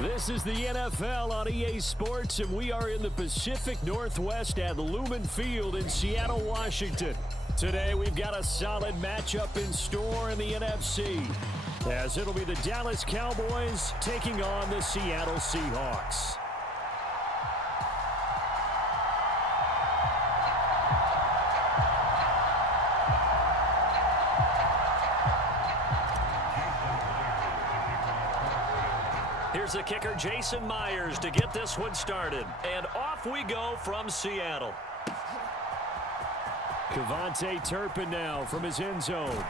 This is the NFL on EA Sports, and we are in the Pacific Northwest at Lumen Field in Seattle, Washington. Today, we've got a solid matchup in store in the NFC, as it'll be the Dallas Cowboys taking on the Seattle Seahawks. Here's the kicker, Jason Myers, to get this one started. And off we go from Seattle. Cavante Turpin now from his end zone.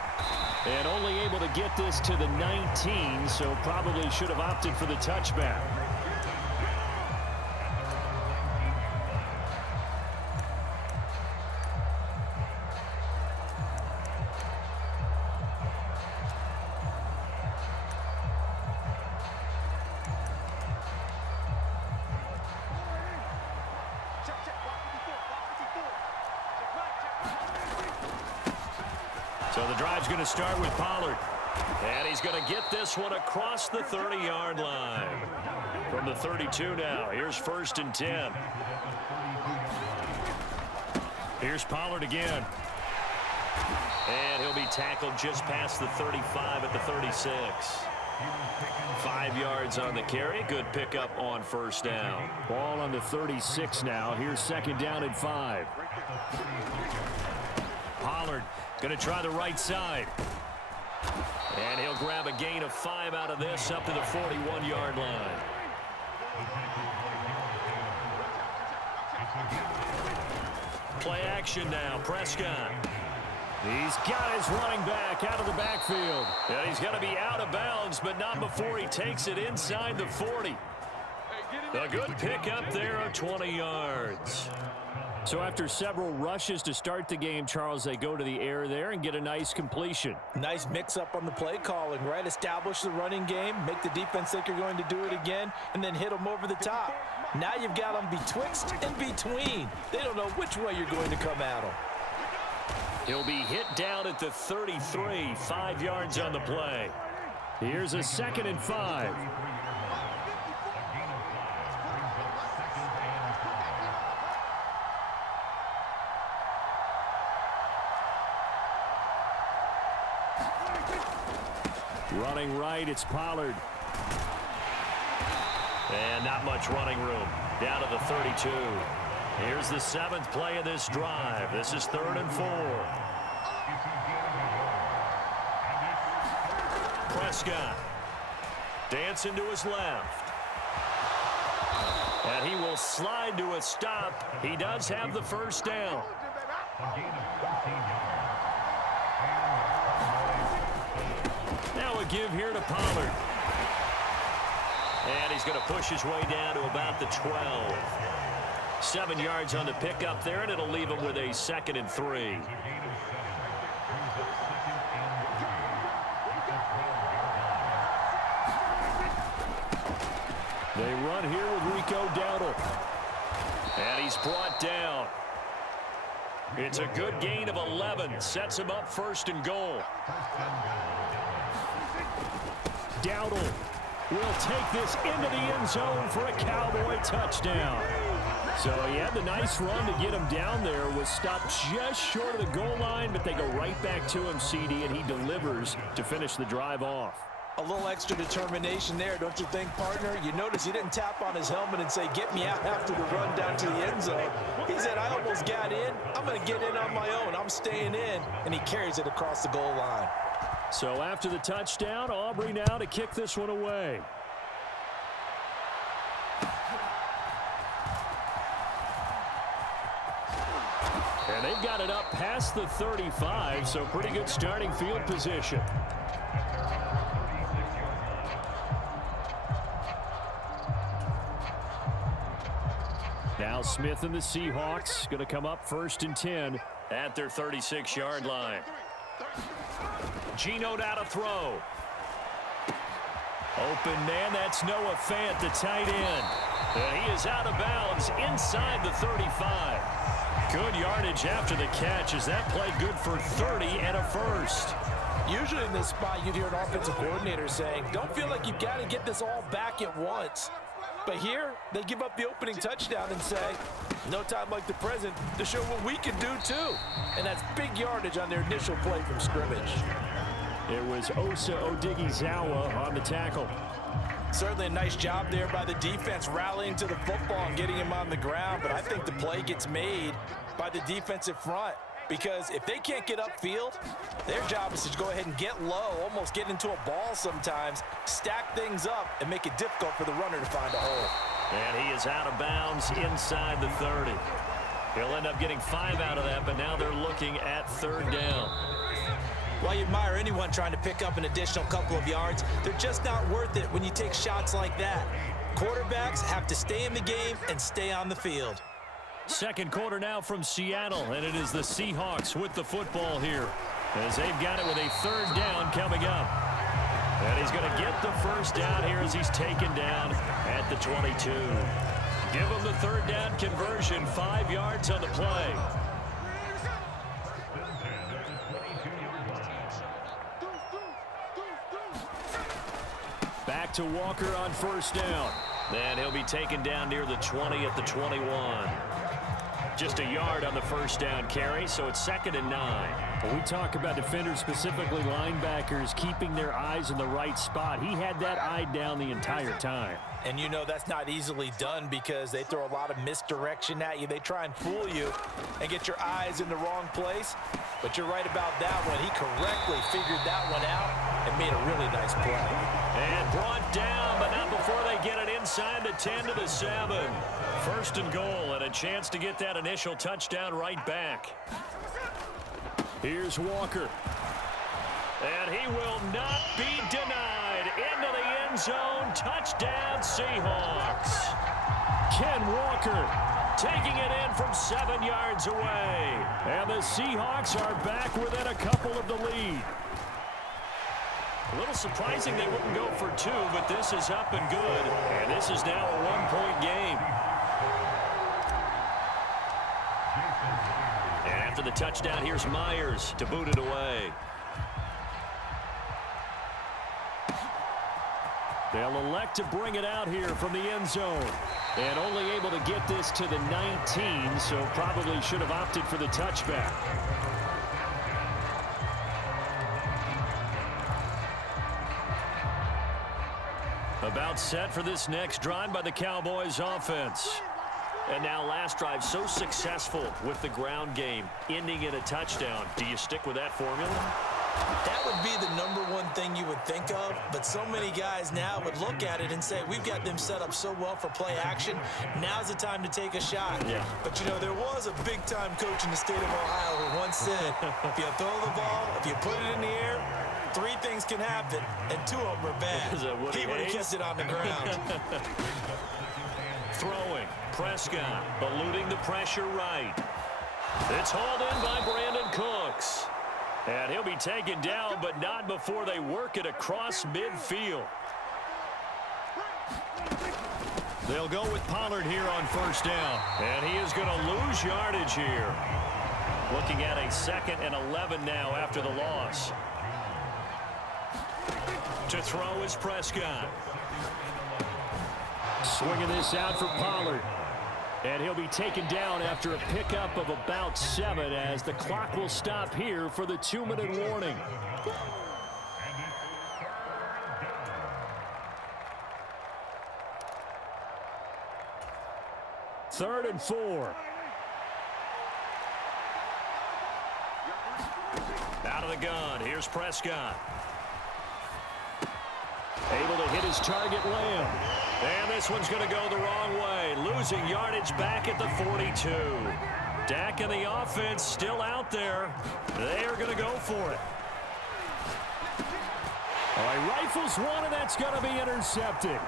And only able to get this to the 19, so probably should have opted for the touchback. So the drive's going to start with Pollard. And he's going to get this one across the 30-yard line. From the 32 now, here's 1st and 10. Here's Pollard again. And he'll be tackled just past the 35 at the 36. 5 yards on the carry. Good pickup on 1st down. Ball on the 36 now. Here's 2nd down and 5. Pollard going to try the right side. And he'll grab a gain of 5 out of this up to the 41-yard line. Play action now. Prescott. He's got his running back out of the backfield. And he's going to be out of bounds, but not before he takes it inside the 40. A good pickup there of 20 yards. So after several rushes to start the game, Charles, they go to the air there and get a nice completion. Nice mix-up on the play calling, right? Establish the running game, make the defense think you're going to do it again, and then hit them over the top. Now you've got them betwixt and between. They don't know which way you're going to come at them. He'll be hit down at the 33, 5 yards on the play. Here's a 2nd and 5. Running right, it's Pollard. And not much running room. Down to the 32. Here's the 7th play of this drive. This is 3rd and 4. Prescott. Dancing to his left. And he will slide to a stop. He does have the 1st down. Now a give here to Pollard. And he's going to push his way down to about the 12. 7 yards on the pickup there, and it'll leave him with a 2nd and 3. They run here with Rico Dowdle. And he's brought down. It's a good gain of 11. Sets him up 1st and goal. Dowdle will take this into the end zone for a Cowboy touchdown. So he had the nice run to get him down there. Was stopped just short of the goal line, but they go right back to him, CD, and he delivers to finish the drive off. A little extra determination there, don't you think, partner? You notice he didn't tap on his helmet and say, get me out after the run down to the end zone. He said, I almost got in. I'm going to get in on my own. I'm staying in. And he carries it across the goal line. So after the touchdown, Aubrey now to kick this one away. And they've got it up past the 35, so pretty good starting field position. Now Smith and the Seahawks going to come up 1st and 10 at their 36-yard line. Geno now to throw. Open man, that's Noah Fant, the tight end. And he is out of bounds inside the 35. Good yardage after the catch as that play good for 30 and a 1st. Usually in this spot, you'd hear an offensive coordinator saying, don't feel like you've got to get this all back at once. But here, they give up the opening touchdown and say, no time like the present to show what we can do too. And that's big yardage on their initial play from scrimmage. It was Osa Odighizuwa on the tackle. Certainly a nice job there by the defense rallying to the football and getting him on the ground. But I think the play gets made by the defensive front. Because if they can't get upfield, their job is to go ahead and get low, almost get into a ball sometimes, stack things up, and make it difficult for the runner to find a hole. And he is out of bounds inside the 30. He'll end up getting 5 out of that, but now they're looking at 3rd down. Well, you admire anyone trying to pick up an additional couple of yards. They're just not worth it when you take shots like that. Quarterbacks have to stay in the game and stay on the field. Second quarter now from Seattle, and it is the Seahawks with the football here as they've got it with a 3rd down coming up. And he's going to get the 1st down here as he's taken down at the 22. Give him the 3rd down conversion, 5 yards on the play. Back to Walker on 1st down. Then he'll be taken down near the 20 at the 21. Just a yard on the 1st down carry, so it's 2nd and 9. When we talk about defenders, specifically linebackers, keeping their eyes in the right spot, he had that eye down the entire time. And you know that's not easily done because they throw a lot of misdirection at you. They try and fool you and get your eyes in the wrong place. But you're right about that one. He correctly figured that one out and made a really nice play. And brought down, but not before they get it inside the 10 to the 7. 1st and goal, and a chance to get that initial touchdown right back. Here's Walker. And he will not be denied. Into the end zone. Touchdown, Seahawks. Ken Walker taking it in from 7 yards away. And the Seahawks are back within a couple of the lead. A little surprising they wouldn't go for 2, but this is up and good. And this is now a 1-point game. And after the touchdown, here's Myers to boot it away. They'll elect to bring it out here from the end zone. And only able to get this to the 19, so probably should have opted for the touchback. About set for this next drive by the Cowboys offense. And now last drive so successful with the ground game, ending in a touchdown. Do you stick with that formula? That would be the #1 thing you would think of, but so many guys now would look at it and say, we've got them set up so well for play action, now's the time to take a shot. Yeah. But, you know, there was a big-time coach in the state of Ohio who once said, if you throw the ball, if you put it in the air, 3 things can happen, and 2 of them are bad. He would have kept it on the ground. Throwing, Prescott, eluding the pressure right. It's hauled in by Brandon Cooks. And he'll be taken down, but not before they work it across midfield. They'll go with Pollard here on 1st down. And he is going to lose yardage here. Looking at a 2nd and 11 now after the loss. To throw is Prescott. Swinging this out for Pollard. And he'll be taken down after a pickup of about 7 as the clock will stop here for the 2-minute warning. Third and 4. Out of the gun. Here's Prescott. Able to hit his target, Lamb. And this one's going to go the wrong way. Losing yardage back at the 42. Dak and the offense still out there. They are going to go for it. All right, rifles one, and that's going to be intercepted.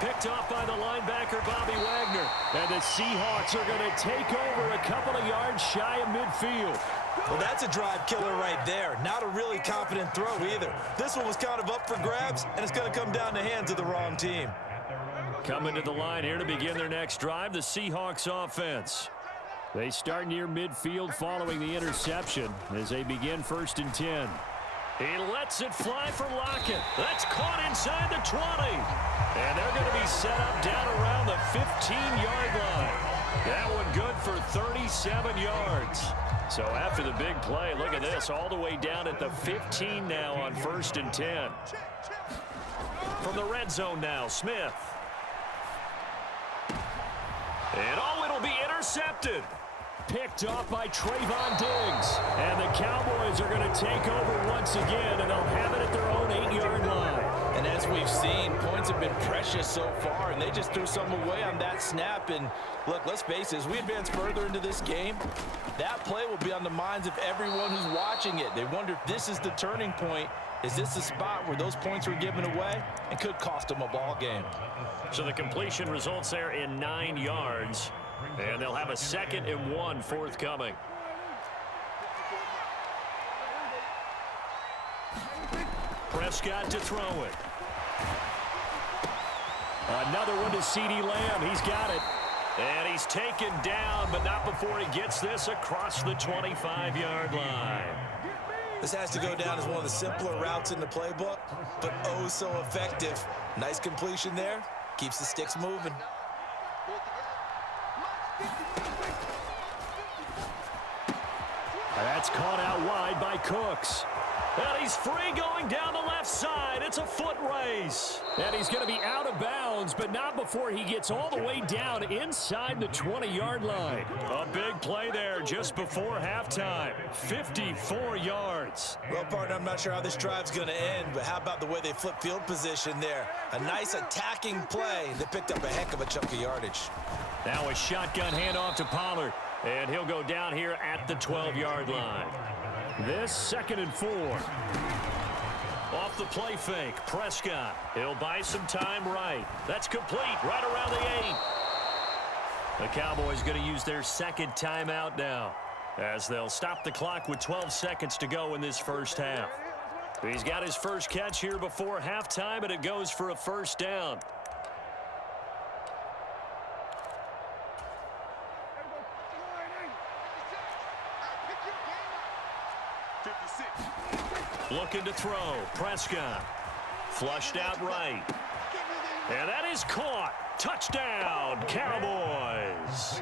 Picked off by the linebacker, Bobby Wagner. And the Seahawks are going to take over a couple of yards shy of midfield. Well, that's a drive killer right there. Not a really confident throw either. This one was kind of up for grabs, and it's going to come down the hands of the wrong team. Coming to the line here to begin their next drive, the Seahawks offense. They start near midfield following the interception as they begin 1st and 10. He lets it fly for Lockett. That's caught inside the 20. And they're going to be set up down around the 15-yard line. That one good for 37 yards. So after the big play, look at this, all the way down at the 15 now on 1st and 10. From the red zone now, Smith. And it'll be intercepted. Picked off by Trayvon Diggs. And the Cowboys are going to take over once again, and they'll have it at their own 8-yard line. And as we've seen, points have been precious so far, and they just threw some away on that snap. And look, let's face it, as we advance further into this game, that play will be on the minds of everyone who's watching it. They wonder if this is the turning point. Is this the spot where those points were given away and could cost them a ball game? So the completion results there in 9 yards, and they'll have a 2nd and 1 forthcoming. Prescott to throw it. Another one to CeeDee Lamb. He's got it. And he's taken down, but not before he gets this across the 25-yard line. This has to go down as one of the simpler routes in the playbook, but oh so effective. Nice completion there. Keeps the sticks moving. That's caught out wide by Cooks. And he's free going down the left side. It's a foot race. And he's going to be out of bounds, but not before he gets all the way down inside the 20-yard line. A big play there just before halftime. 54 yards. Well, partner, I'm not sure how this drive's going to end, but how about the way they flip field position there? A nice attacking play. They picked up a heck of a chunk of yardage. Now a shotgun handoff to Pollard. And he'll go down here at the 12-yard line. This 2nd and 4. Off the play fake, Prescott. He'll buy some time right. That's complete right around the 8. The Cowboys going to use their 2nd timeout now, as they'll stop the clock with 12 seconds to go in this first half. He's got his first catch here before halftime, and it goes for a 1st down. Looking to throw. Prescott. Flushed out right. And that is caught. Touchdown, Cowboys.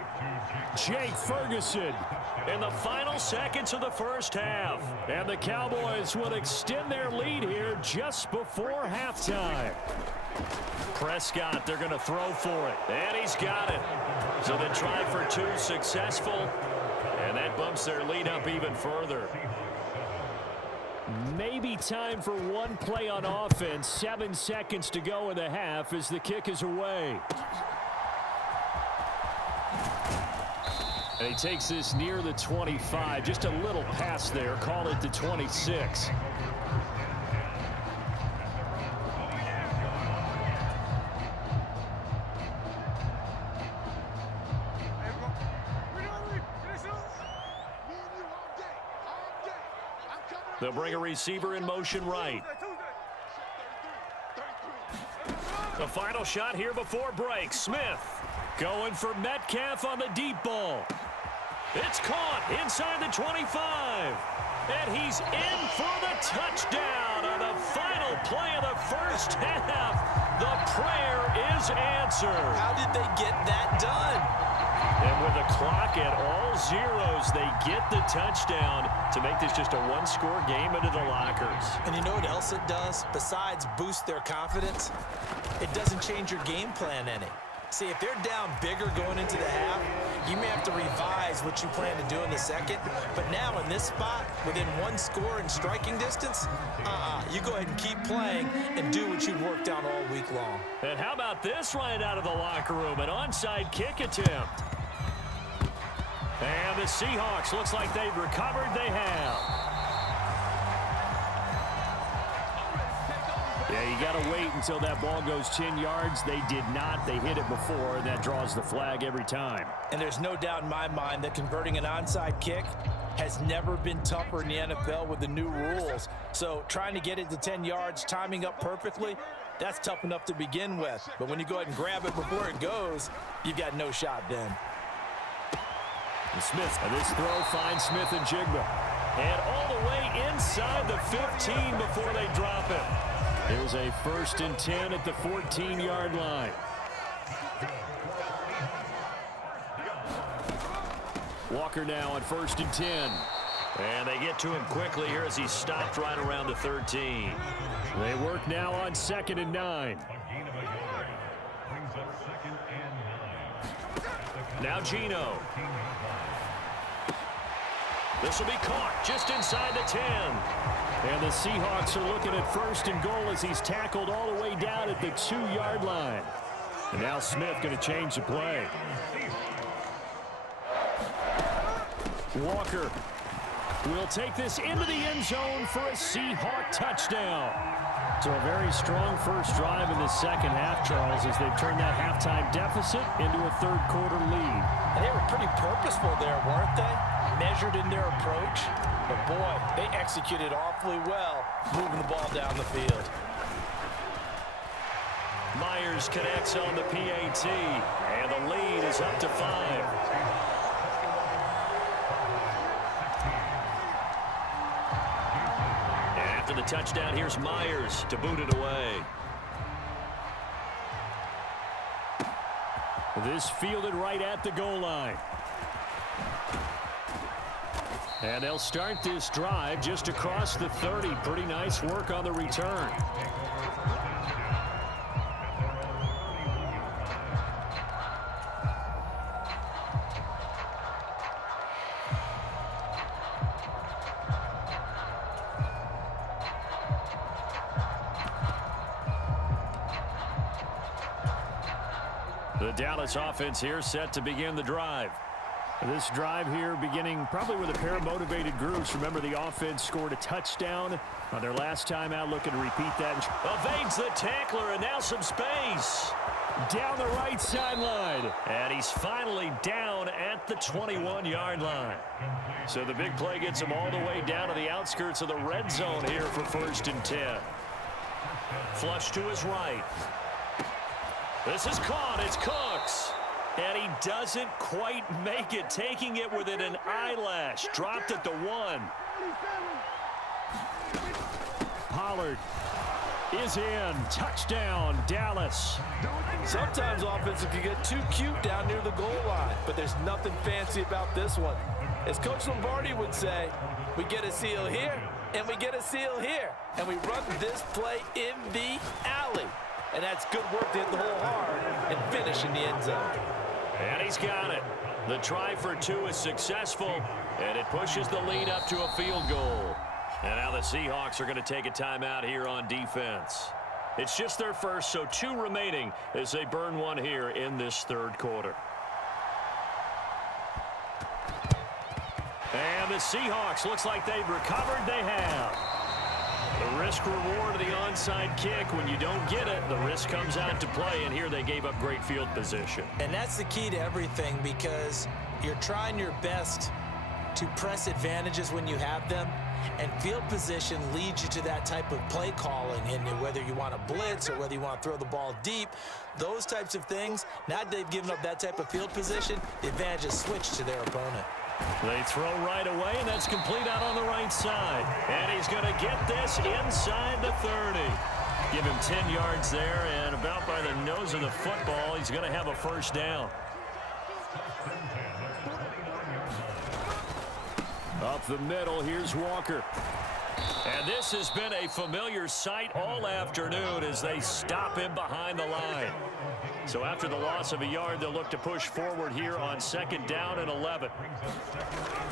Jake Ferguson in the final seconds of the first half. And the Cowboys will extend their lead here just before halftime. Prescott, they're going to throw for it. And he's got it. So the try for 2 successful. And that bumps their lead up even further. Maybe time for one play on offense. 7 seconds to go in the half as the kick is away. And he takes this near the 25. Just a little pass there. Call it the 26. They'll bring a receiver in motion right. The final shot here before break. Smith going for Metcalf on the deep ball. It's caught inside the 25. And he's in for the touchdown on the final play of the first half. The prayer is answered. How did they get that done? And with the clock at all zeros, they get the touchdown to make this just a one-score game into the lockers. And you know what else it does? Besides boost their confidence, it doesn't change your game plan any. See, if they're down bigger going into the half, you may have to revise what you plan to do in the second. But now in this spot, within 1 score in striking distance, you go ahead and keep playing and do what you've worked on all week long. And how about this right out of the locker room? An onside kick attempt. And the Seahawks, looks like they've recovered. They have. Yeah, you got to wait until that ball goes 10 yards. They did not. They hit it before, and that draws the flag every time. And there's no doubt in my mind that converting an onside kick has never been tougher in the NFL with the new rules. So trying to get it to 10 yards, timing up perfectly, that's tough enough to begin with. But when you go ahead and grab it before it goes, you've got no shot then. And Smith, and this throw finds Smith and Jigba. And all the way inside the 15 before they drop it. Here's a 1st and 10 at the 14-yard line. Walker now on 1st and 10. And they get to him quickly here as he stopped right around the 13. They work now on 2nd and 9. Now Geno. This will be caught just inside the 10. And the Seahawks are looking at 1st and goal as he's tackled all the way down at the 2-yard line. And now Smith going to change the play. Walker will take this into the end zone for a Seahawk touchdown. So a very strong first drive in the second half, Charles, as they've turned that halftime deficit into a third-quarter lead. And they were pretty purposeful there, weren't they? Measured in their approach. But, boy, they executed awfully well moving the ball down the field. Myers connects on the PAT, and the lead is up to 5. After the touchdown, here's Myers to boot it away. This fielded right at the goal line. And they'll start this drive just across the 30. Pretty nice work on the return. The Dallas offense here set to begin the drive. This drive here beginning probably with a pair of motivated groups. Remember, the offense scored a touchdown on their last time out, looking to repeat that. Evades the tackler, and now some space down the right sideline. And he's finally down at the 21-yard line. So the big play gets him all the way down to the outskirts of the red zone here for 1st and 10. Flush to his right. This is caught. It's Cooks. And he doesn't quite make it, taking it within an eyelash. Dropped at the 1. Pollard is in. Touchdown, Dallas. Sometimes offenses can get too cute down near the goal line, but there's nothing fancy about this one. As Coach Lombardi would say, we get a seal here, and we get a seal here, and we run this play in the alley. And that's good work to hit the hole hard and finish in the end zone. And he's got it. The try for 2 is successful, and it pushes the lead up to a field goal. And now the Seahawks are going to take a timeout here on defense. It's just their first, so 2 remaining as they burn one here in this third quarter. And the Seahawks, looks like they've recovered. They have. The risk-reward of the onside kick. When you don't get it, the risk comes out to play, and here they gave up great field position. And that's the key to everything, because you're trying your best to press advantages when you have them, and field position leads you to that type of play calling. And whether you want to blitz or whether you want to throw the ball deep, those types of things, now that they've given up that type of field position, the advantage is switched to their opponent. They throw right away, and that's complete out on the right side. And he's going to get this inside the 30. Give him 10 yards there, and about by the nose of the football, he's going to have a first down. Up the middle, here's Walker. And this has been a familiar sight all afternoon as they stop him behind the line. So after the loss of a yard, they'll look to push forward here on 2nd down and 11.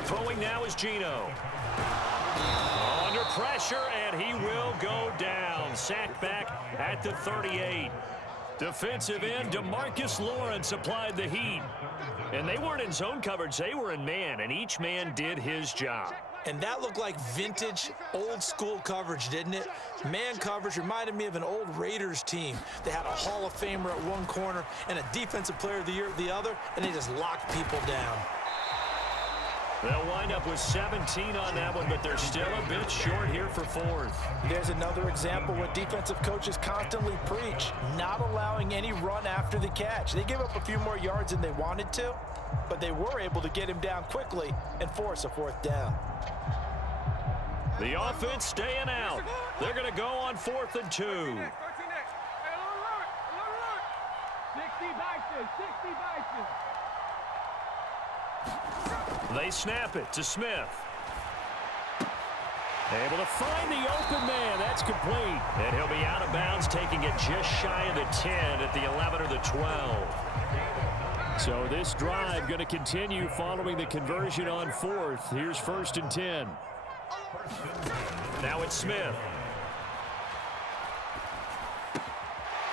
Throwing now is Geno. Under pressure, and he will go down. Sacked back at the 38. Defensive end, DeMarcus Lawrence applied the heat. And they weren't in zone coverage, they were in man, and each man did his job. And that looked like vintage, old-school coverage, didn't it? Man coverage reminded me of an old Raiders team. They had a Hall of Famer at one corner and a Defensive Player of the Year at the other, and they just locked people down. They'll wind up with 17 on that one, but they're still a bit short here for 4th. There's another example what defensive coaches constantly preach, not allowing any run after the catch. They gave up a few more yards than they wanted to, but they were able to get him down quickly and force a 4th down. The offense staying out. They're going to go on 4th and 2. They snap it to Smith. Able to find the open man. That's complete. And he'll be out of bounds, taking it just shy of the 10 at the 11 or the 12. So this drive going to continue following the conversion on 4th. Here's 1st and 10. Now it's Smith.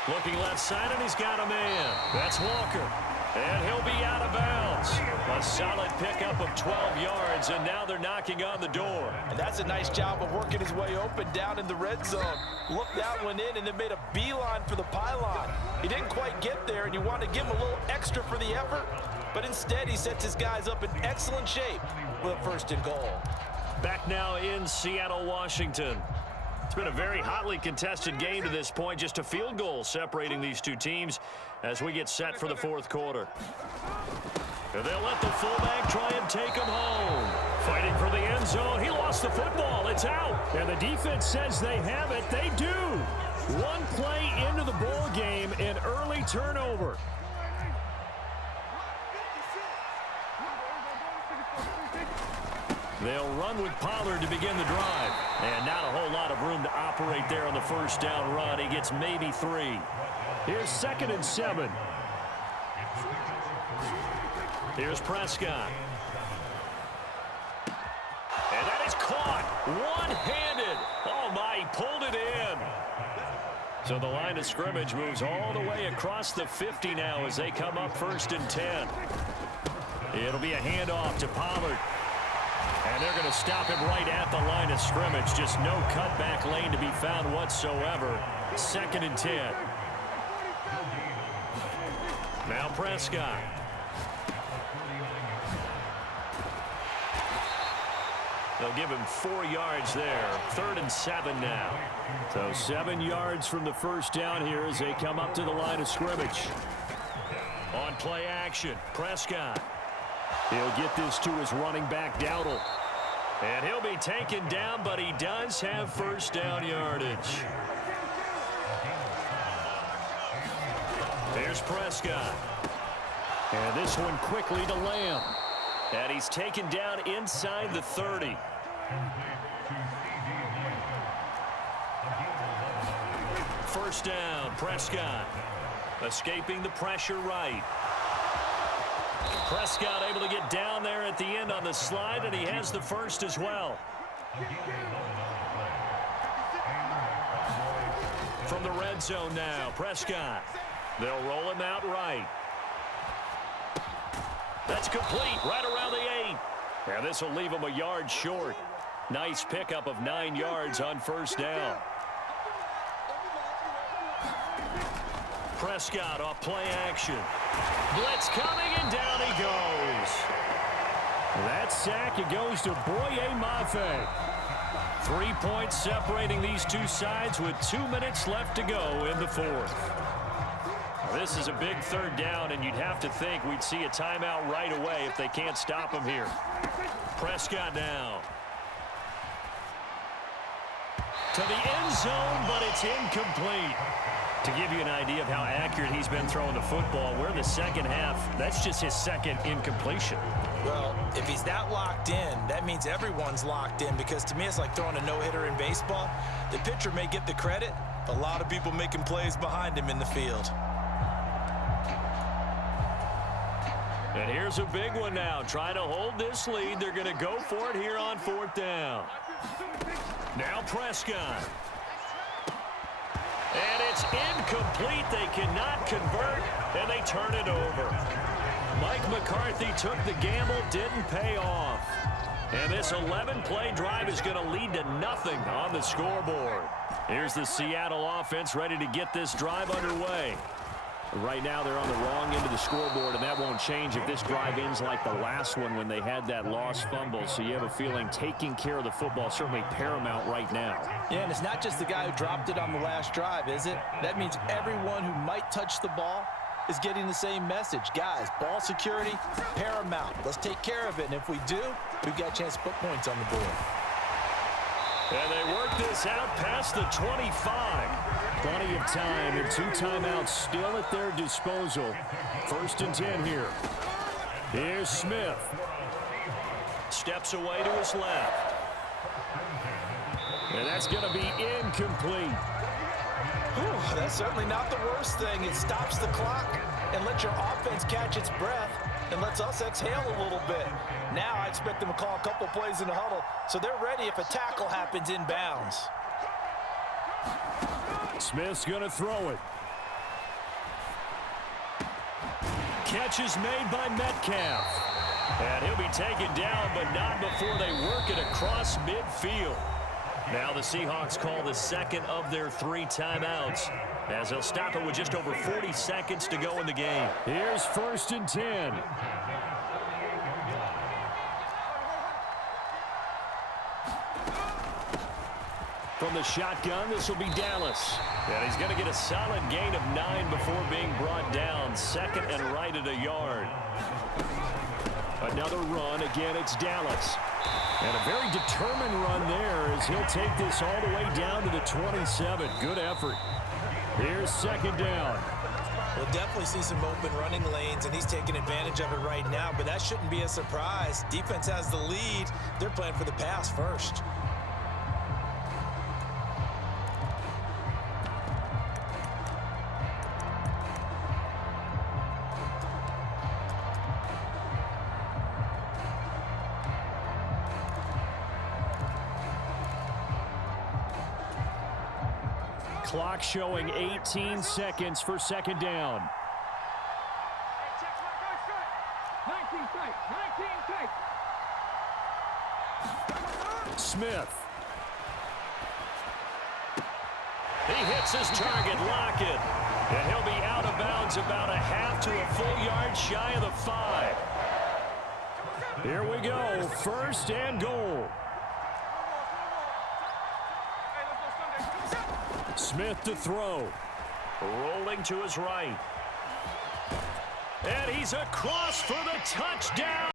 Looking left side, and he's got a man. That's Walker. And he'll be out of bounds. A solid pickup of 12 yards, and now they're knocking on the door. And that's a nice job of working his way open down in the red zone. Looked that one in and then made a beeline for the pylon. He didn't quite get there, and you want to give him a little extra for the effort. But instead, he sets his guys up in excellent shape with a 1st and goal. Back now in Seattle, Washington. It's been a very hotly contested game to this point. Just a field goal separating these two teams as we get set for the 4th quarter. And they'll let the fullback try and take him home. Fighting for the end zone. He lost the football. It's out. And the defense says they have it. They do. One play into the ball game, an early turnover. They'll run with Pollard to begin the drive. And not a whole lot of room to operate there on the 1st down run. He gets maybe 3. Here's 2nd and 7. Here's Prescott. And that is caught. One-handed. Oh, my, he pulled it in. So the line of scrimmage moves all the way across the 50 now as they come up 1st and 10. It'll be a handoff to Pollard. And they're going to stop him right at the line of scrimmage. Just no cutback lane to be found whatsoever. 2nd and 10. Now Prescott. They'll give him 4 yards there. 3rd and 7 now. So 7 yards from the 1st down here as they come up to the line of scrimmage. On play action, Prescott. He'll get this to his running back, Dowdle. And he'll be taken down, but he does have 1st down yardage. Here's Prescott. And this one quickly to Lamb. And he's taken down inside the 30. First down, Prescott. Escaping the pressure right. Prescott able to get down there at the end on the slide, and he has the 1st as well. From the red zone now, Prescott. They'll roll him out right. That's complete, right around the 8. And this will leave him a yard short. Nice pickup of 9 yards on 1st down. Prescott off play action. Blitz coming, and down he goes. That sack, it goes to Boye Mafe. 3 points separating these two sides with 2 minutes left to go in the 4th. This is a big 3rd down, and you'd have to think we'd see a timeout right away if they can't stop him here. Prescott now. To the end zone, but it's incomplete. To give you an idea of how accurate he's been throwing the football, we're in the 2nd half. That's just his 2nd incompletion. Well, if he's that locked in, that means everyone's locked in, because to me it's like throwing a no-hitter in baseball. The pitcher may get the credit, a lot of people making plays behind him in the field. And here's a big one now. Trying to hold this lead. They're going to go for it here on 4th down. Now Prescott. And it's incomplete. They cannot convert, and they turn it over. Mike McCarthy took the gamble, didn't pay off. And this 11-play drive is going to lead to nothing on the scoreboard. Here's the Seattle offense ready to get this drive underway. Right now they're on the wrong end of the scoreboard, and that won't change if this drive ends like the last one when they had that lost fumble. So you have a feeling taking care of the football certainly paramount right now. Yeah, and it's not just the guy who dropped it on the last drive, is it? That means everyone who might touch the ball is getting the same message. Guys, ball security, paramount. Let's take care of it, and if we do, we've got a chance to put points on the board. And they work this out past the 25. Plenty of time and 2 timeouts still at their disposal. 1st and 10 here. Here's Smith. Steps away to his left. And that's going to be incomplete. Whew, that's certainly not the worst thing. It stops the clock and lets your offense catch its breath and lets us exhale a little bit. Now I expect them to call a couple plays in the huddle so they're ready if a tackle happens inbounds. Smith's going to throw it. Catch is made by Metcalf. And he'll be taken down, but not before they work it across midfield. Now the Seahawks call the second of their 3 timeouts, as they'll stop it with just over 40 seconds to go in the game. Here's 1st and 10. From the shotgun, this will be Dallas. And he's going to get a solid gain of 9 before being brought down. 2nd and right at a yard. Another run. Again, it's Dallas. And a very determined run there as he'll take this all the way down to the 27. Good effort. Here's 2nd down. We'll definitely see some open running lanes, and he's taking advantage of it right now, but that shouldn't be a surprise. Defense has the lead. They're playing for the pass first. Clock showing 18 seconds for 2nd down. 19 tight. Smith. He hits his target, Lockett. And he'll be out of bounds about a half to a full yard shy of the 5. Here we go, 1st and goal. Smith to throw. Rolling to his right. And he's across for the touchdown.